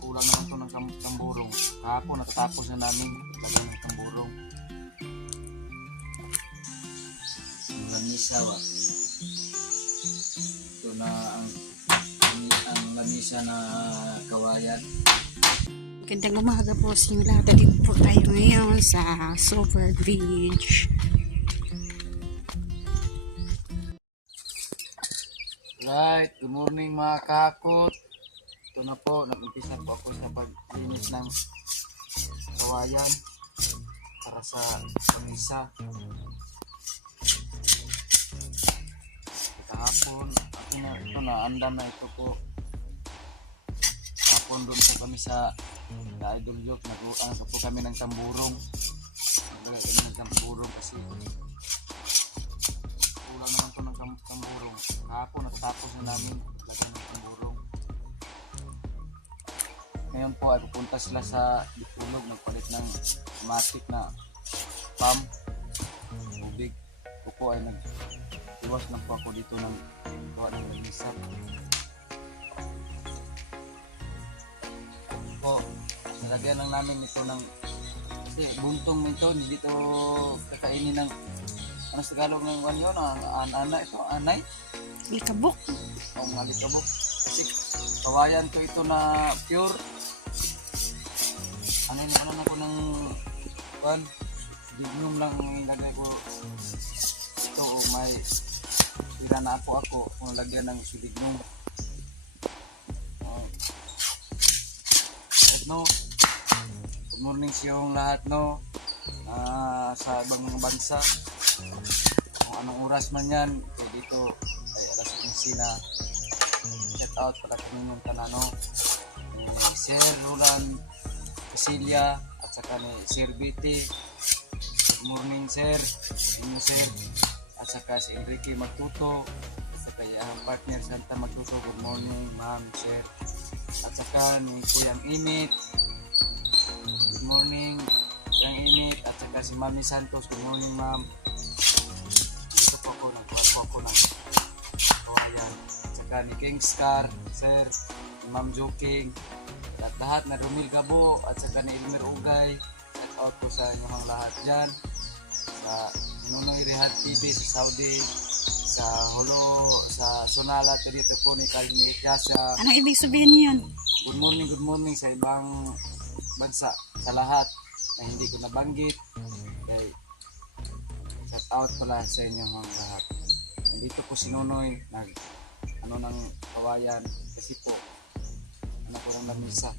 Kulang naman to ng tam- tamburong. Kahapon natatapos na namin lagyan ng tamburong. Ang lamisawa. Ito na ang ang lamisa na kawayan. Magandang umaga po sa inyo lahat. Dito po tayo ngayon sa Silver Beach. Right, good morning mga kakot. Ito na po, nag-umpisa po ako sa paglinis ng kawayan para sa pamisa. Kahapon, ako na, ito na, andam na ito po. Kahapon doon po kami sa sa Idol Joke, nag-uang po kami ng tamburong. Nag-uang ng tamburong kasi kulang naman to ng tam- tamburong. Kahapon natapos na namin lagyan ng tamburong. Ngayon po ay pupunta sila sa Ditunog nagpalit ng matic na pump tubig. Ako po ay nag iwas lang po ako dito ng gawa ng lamisa. Po, nalagyan lang namin ito ng kasi buntong nito, hindi dito kakainin ng ano sa Tagalog ng ano yun, ang an ana ito, anay, Likabok. o malikabok. Kasi kawayan ko ito na pure. Ano yun, ano na ko ng kuan, dignum lang ilagay ko ito o may pila na po ako kung lagyan ng sudignum. Oh. Right, no? Good morning sa lahat no Ah, sa ibang mga bansa anong oras man yan. Eh, dito ay alas 11 na. Shout out para kami yung tanano. Ni Sir Roland Casilia at saka ni Sir BT good morning sir. Inyo sir. At saka si Enrique Magtuto. At saka yung partner Santa Magtuto. Good morning ma'am sir. At saka ni Kuyang Init good morning Kuyang Init at saka si Mami Santos. Good morning ma'am po ako ng kawayan at saka ni King Scar sir ni Ma'am Joking at lahat na Romil Gabo at saka ni Elmer Ugay shout out po sa inyong lahat dyan sa Nunoy Rehab TV sa Saudi sa Holo sa Sonala dito po ni Calvin Iglesias Anong ibig sabihin niyon? Good morning, good morning sa ibang bansa, sa lahat na hindi ko nabanggit. Okay. Shout out pala sa inyo mga lahat. Nandito po si Nonoy, nag ano ng kawayan kasi po ano ko ng lamisa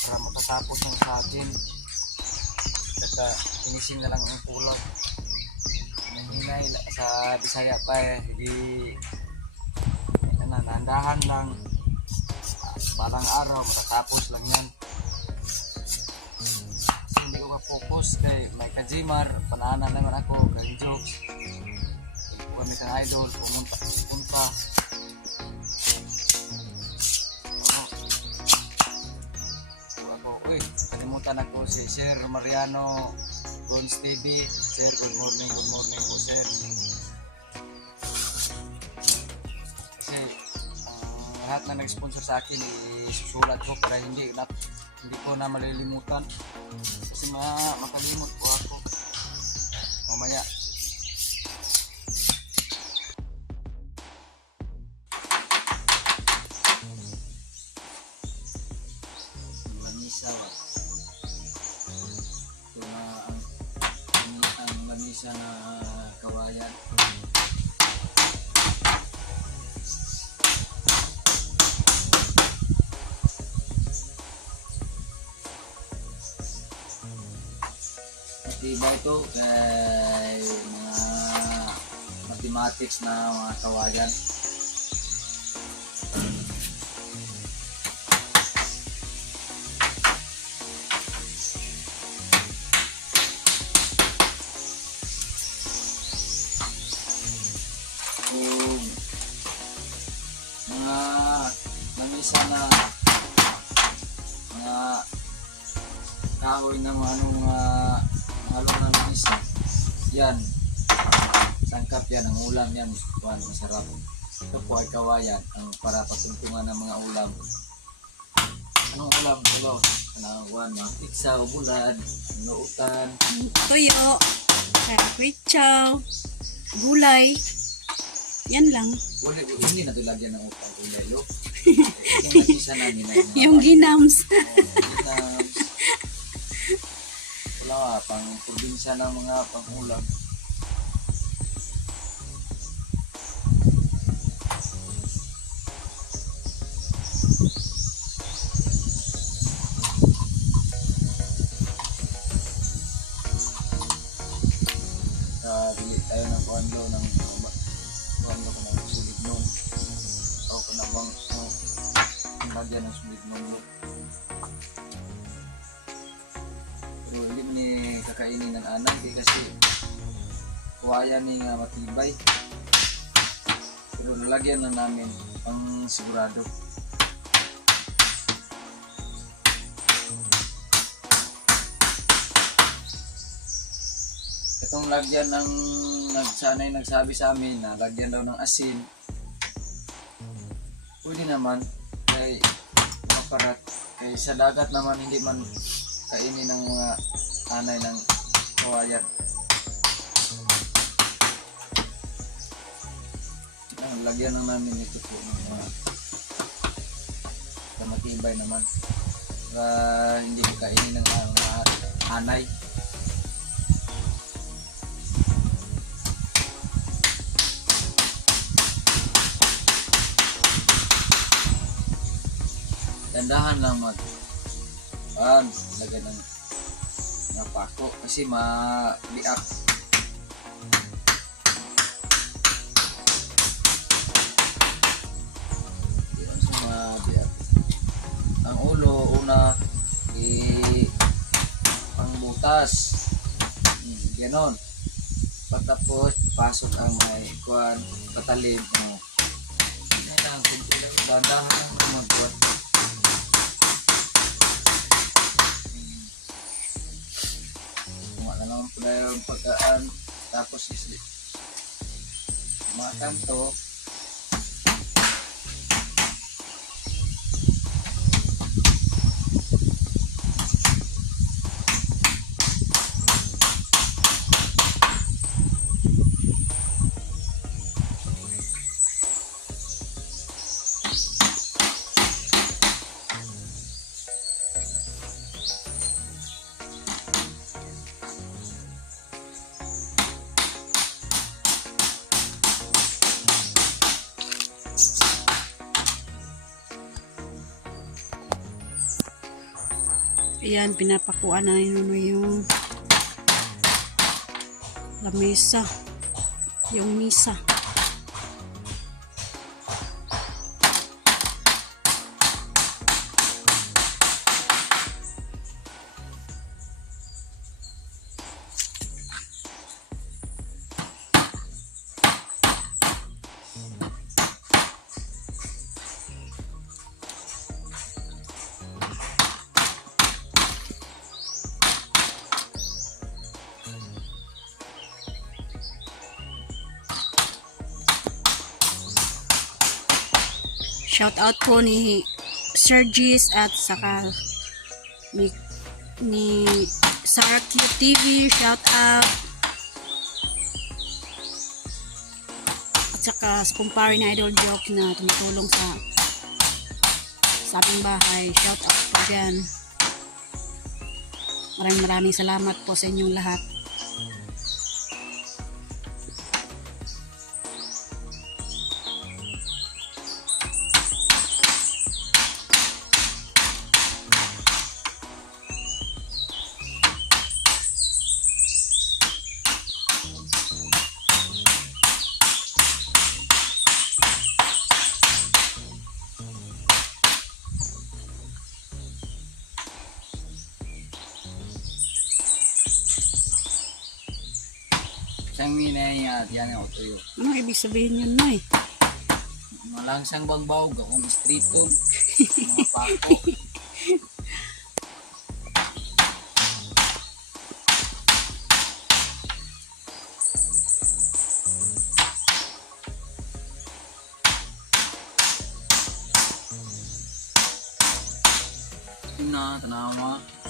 para makatapos ng sa akin saka finishing na lang ang kulang nanginay sa Bisaya pa eh, hindi na, naandahan lang. Ah, Balang araw, matatapos lang yan. Ko ma-focus kay may kajimar, panaanan naman ako, kay jokes. Kung kami kang idol, pumunta, punta. Ano? Ako, uy, kalimutan ako si Sir Mariano Gons TV. Sir, good morning, good morning po, sir. kasi ang lahat na nag-sponsor sa akin isusulat ko para hindi na, hindi ko na malilimutan. Kasi ma makalimot po ako. Mamaya ito kay mga mathematics na mga kawayan. namisa na mga kahoy na mga ano mga ano na namisa yan sangkap yan ang ulam yan kuhan masarap Ito po ay kawayan ang para patuntungan ng mga ulam. Anong ulam? Ulo. Kanawan, mga pizza, bulad, luutan. Tuyo. Kwitchaw. Gulay. Yan lang. Wala, hindi na lagyan ng utang kung lalo. Yung nagisa namin ay mga Yung ginams. Wala nga, pang probinsya ng mga ng ng ng ano, lagyan ng sulit nun look. Hindi ni kakainin ng anak eh, kasi kuwaya ni nga matibay. Pero lalagyan na namin pang sigurado. Itong lagyan ng nagsanay nagsabi sa amin na lagyan daw ng asin. Pwede naman kay maparat kay sa dagat naman hindi man kainin ng mga anay ng kawayan. Ang lagyan lang namin ito po ng mga na matibay naman. Para hindi kainin ng mga anay. Dandahan lang mag ah, lagyan ng ng pako kasi ma-liak. Yan sa biyak. Ang ulo, una, i pangbutas. Hmm, Ganon. Pagtapos, pasok ang may kuan, patalim. Oh. Yan lang, kunti pagkaan. Tapos is mga kanto. Ayan, pinapakuan na Nuno yung lamesa. Yung misa. Shout out po ni Sir Gis at saka ni, ni Sarah Q TV. Shout out. At saka sa kumpare Idol Joke na tumutulong sa sa aming bahay. Shout out po dyan. Maraming maraming salamat po sa inyong lahat. na, diyan ako tuyo. Ano ibig sabihin yun, Nay? Malangsang bang bawg, akong street food. Mga pako. na, tanawa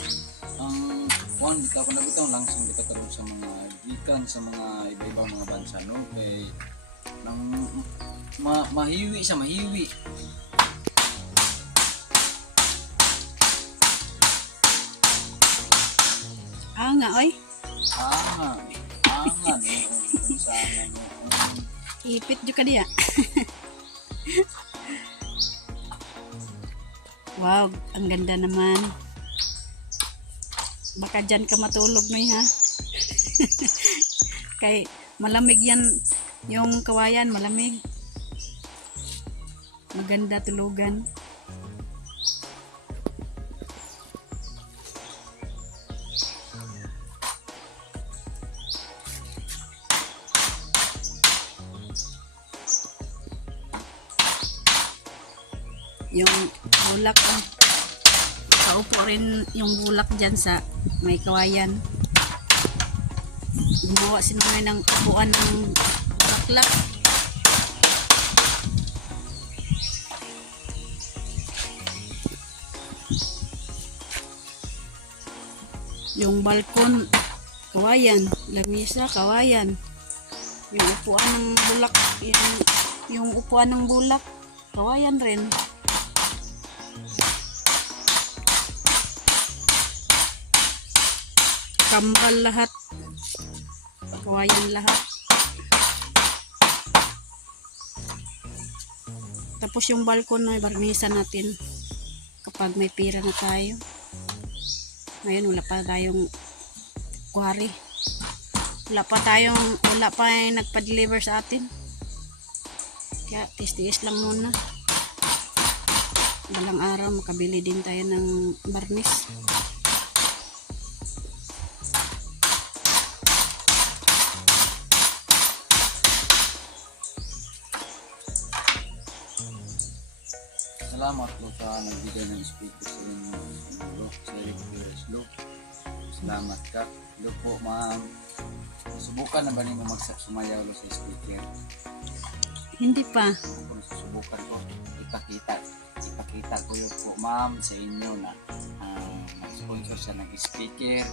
kuan kita ko nabitaw langsung kita karon sa mga gikan sa mga iba-ibang mga bansa no kay nang ma, mahiwi siya mahiwi Ah nga, oy. no sana no Ipit jud ka diya. wow, ang ganda naman. Baka dyan ka matulog no ha. Kay malamig yan yung kawayan, malamig. Maganda tulugan. Bulak dyan sa may kawayan. Gumawa si Nonoy ng upuan ng bulaklak. Yung balkon, kawayan. Lamisa, kawayan. Yung upuan ng bulak, yung, yung upuan ng bulak, kawayan rin. Kambal lahat. Kawayan lahat. Tapos yung balkon na barnisa natin kapag may pira na tayo. Ngayon wala pa tayong kuwari. Wala pa tayong, wala pa yung nagpa-deliver sa atin. Kaya tiis-tiis lang muna. Walang araw makabili din tayo ng barnis. Salamat po sa nagbigay ng speaker sa inyo, Lo, sa Eric Perez Lo. Salamat ka. Lo po, ma'am. Subukan na ba ninyo magsumayaw sa speaker? Hindi pa. Po nasusubukan ko? Ipakita. Ipakita ko yun po, ma'am, sa inyo na uh, mag-sponsor siya ng speaker.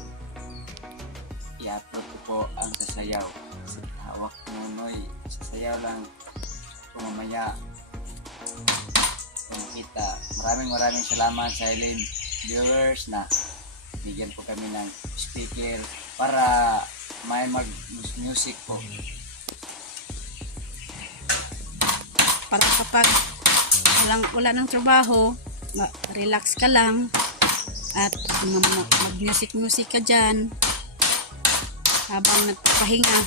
I-upload ko po ang sasayaw. Sa hawak mo, Noy. Sasayaw lang. Kung mamaya kung kita. Maraming maraming salamat sa Ellen viewers na bigyan po kami ng speaker para may mag music po. para kapag walang, wala ng trabaho, relax ka lang at mag- mag-music-music ka dyan habang nagpapahinga.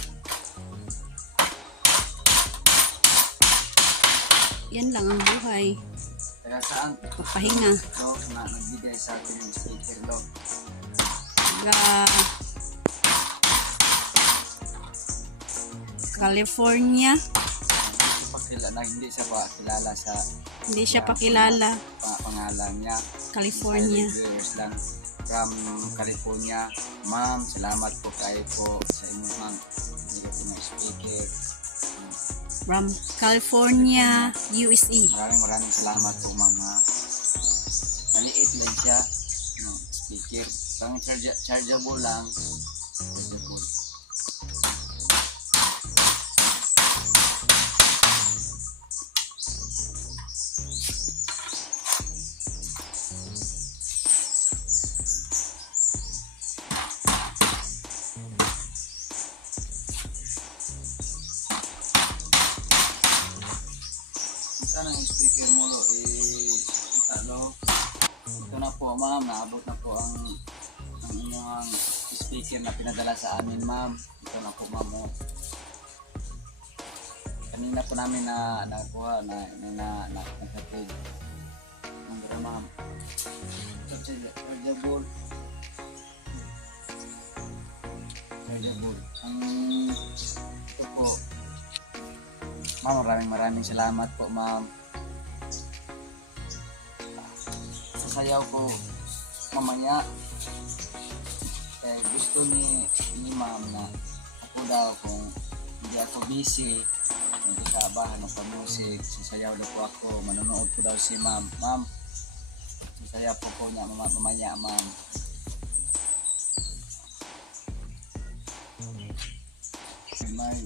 Yan lang ang buhay. Kaya saan Papahinga. ito na nagbigay sa atin ng speaker lo. Taga California. Hindi pa kila, na hindi siya pa kilala sa Hindi siya pakilala. pa- pangalan niya. California. Viewers lang from California. Ma'am, salamat po kayo po sa inyong ng speaker. From California, USA. Maraming maraming salamat po ma'am ha. Maliit lang siya. No, speaker. Pang charge chargeable lang. Chargeable. Naabot na po ang ang inyong speaker na pinadala sa amin ma'am. Ito na po ma'am oh. Kanina po namin na nakuha na na na na nakatid. Bra ma'am. Chargeable. Chargeable. Ang ito po Ma'am, maraming maraming salamat po, ma'am. Sa sayaw ko mamaya, eh, gusto ni, ni ma'am na ako daw kung hindi ako busy, hindi sa bahan ng pamusik, sasayaw daw po ako, manonood ko daw si ma'am. Ma'am, Saya po po niya mama, mamaya ma'am. May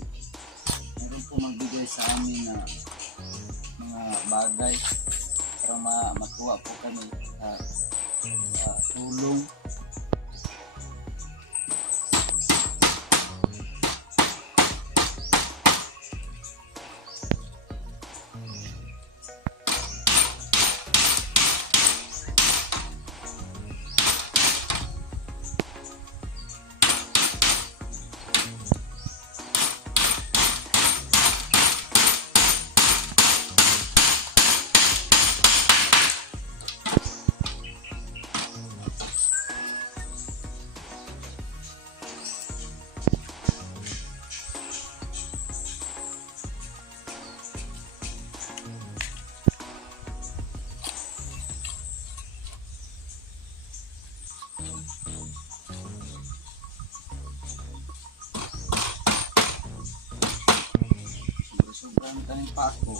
meron po magbigay sa amin na mga bagay para ma matuwa po kami sa, sa tulong. Sobrang daming pako.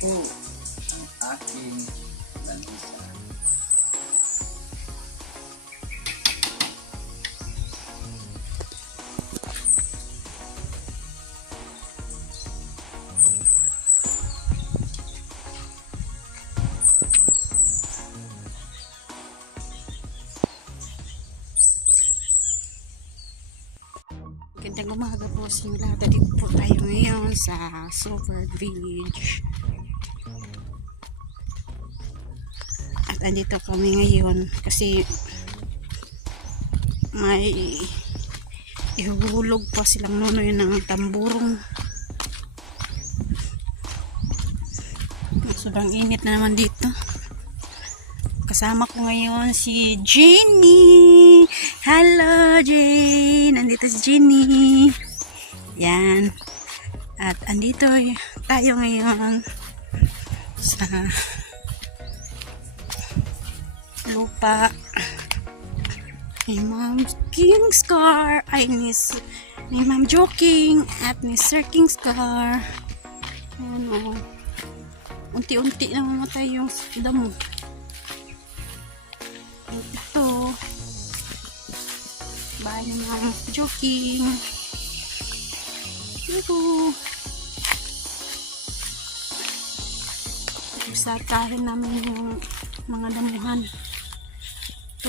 Po ang aking lanisa. Gandang umaga po sa inyo lahat. Dito po tayo ngayon sa Silver Village. Andito kami ngayon kasi may ihuhulog pa silang nunoy ng tamburong. Sobrang init na naman dito. Kasama ko ngayon si Jenny. Hello, Jane. Nandito si Jenny. Yan. At andito tayo ngayon sa lupa ni Ma'am King Scar. Ay, ni, ni Ma'am Joking at ni Sir King Scar. Yan o. Unti-unti na mamatay yung damo. Ito. Bahay ng mga joking. Yuhu. Satahin namin yung mga damuhan.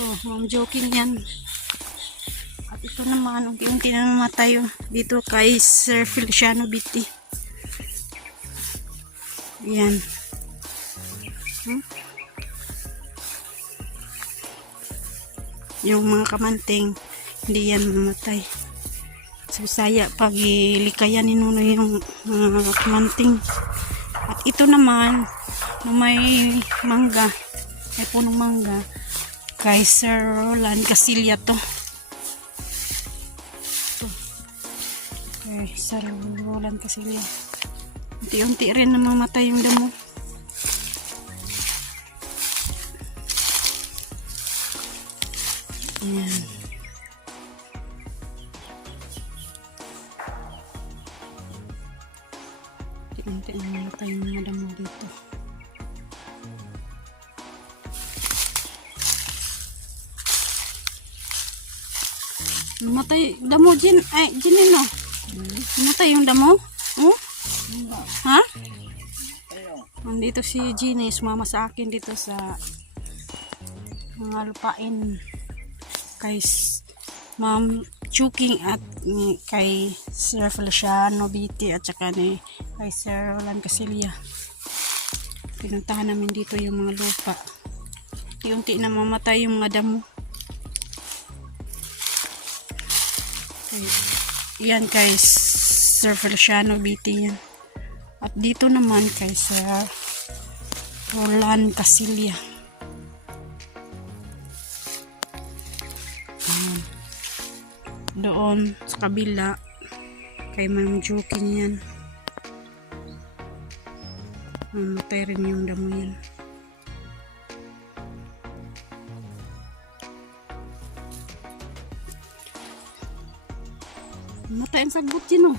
Ito, mga joking yan. At ito naman, unti-unti na namatay oh. dito kay Sir Feliciano Biti. Yan. Hmm? Yung mga kamanting, hindi yan mamatay. Sa Bisaya, pag ilikayan ni Nuno yung mga kamanting. At ito naman, na may mangga, may punong mangga, kay Roland Casilla to. to. Kay Roland Casilla. Unti-unti rin namamatay yung damo. Ayan. Namatay damo Jin. Ay, Jinin no. Yung damo. Oh? Ha? Nandito si Ginny, sumama sa akin dito sa mga lupain kay Ma'am Chuking at kay Sir Feliciano Biti at saka ni kay Sir Roland Casilia. Pinuntahan namin dito yung mga lupa. Unti-unti na mamatay yung mga damo. Yan kay Sir Feliciano Biti yan. At dito naman kay Sir Roland Casilia. Ayan. Doon sa kabila kay Ma'am Jukin yan. Mamatay rin yung damo yan. Mamatay ang sagot yun oh.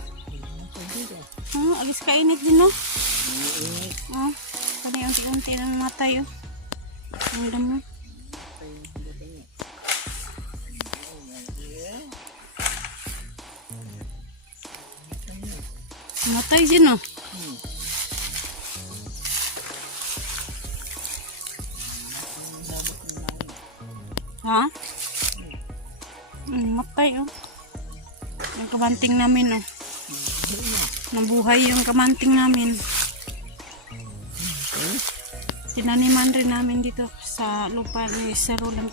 Oh, agis kainit din no? Oh, kani unti-unti na namatay oh. Ang damo. Namatay din oh. Ha? Mm, Matay oh. Yung kabanting namin oh. Nabuhay yung kamanting namin. Tinaniman rin namin dito sa lupa ni Sir Roland.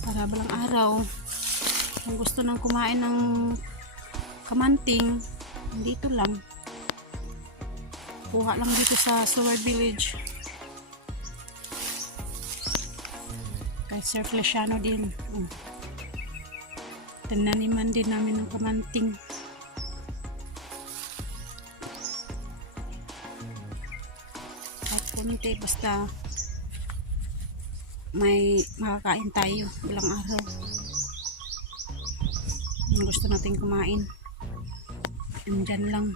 Para balang araw, kung gusto nang kumain ng kamanting, dito lang. Kuha lang dito sa Seward Village. Kay Sir Feliciano din. Oh. Tinaniman din namin ng kamanting. kahit konti basta may makakain tayo bilang araw yung gusto natin kumain andyan lang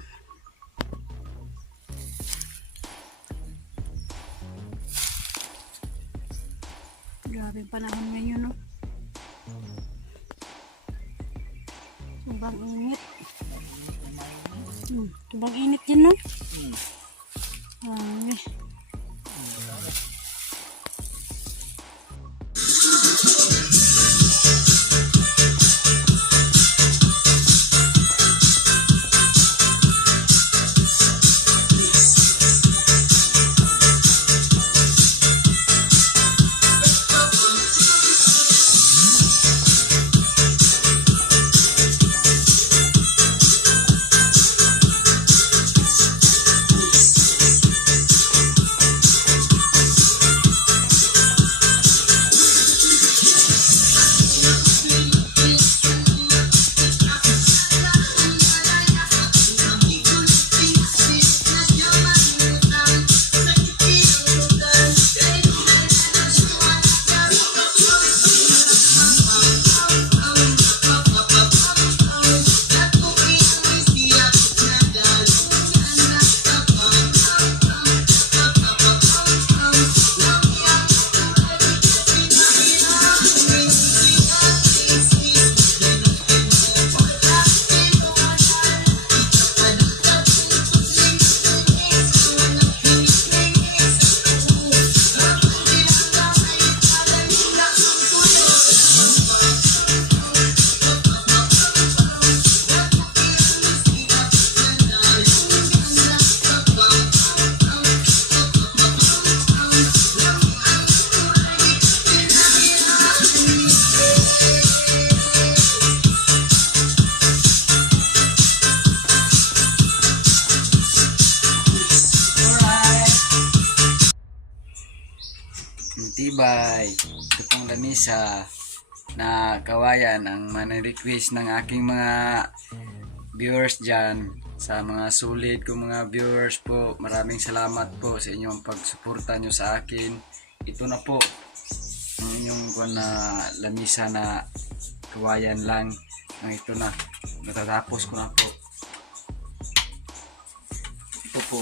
Lamisa. na kawayan ang request ng aking mga viewers dyan. Sa mga sulit kong mga viewers po maraming salamat po sa inyong pagsuporta nyo sa akin. Ito na po ang inyong kuwan na lamisa na kawayan lang. Ang ito na natatapos ko na po. Ito po